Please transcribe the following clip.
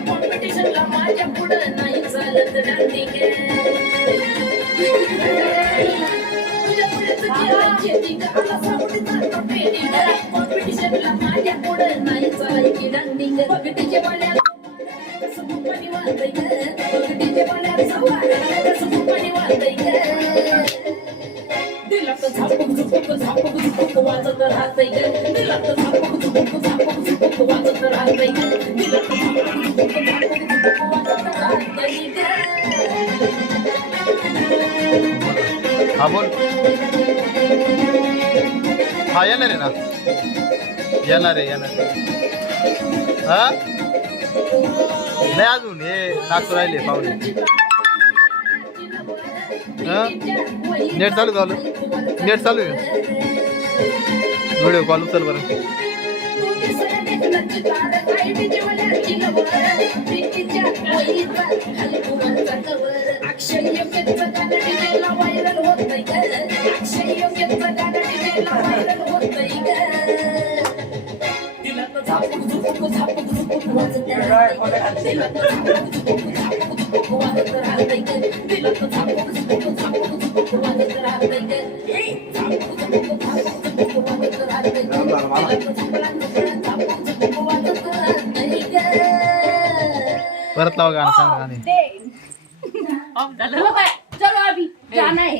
कॉम्पिटिशनला माझ्या पुढं नाही चालत डान्सिंग कॉम्पिटिशनला माझ्या पुढं नाही चालायची डान्सिंग पगडीचे पाण्यात पाणी वाजतंय पगडीचे पाण्यात पाणी वाजतंय दिला तर झापक झुपक वाजत राहतंय दिला तर झापक झुपक वाजत राहतंय दिला तर झापक झुपक वाजत राहतंय हा बोल हा येणार आहे ना येणार आहे हा नाही अजून हे नाचू राहिले पाहुणे नेट चालू झालं नेट चालू आहे व्हिडिओ कॉल उचल बरं परत लावा गाणं सांग गाणे चलो अभी जाना है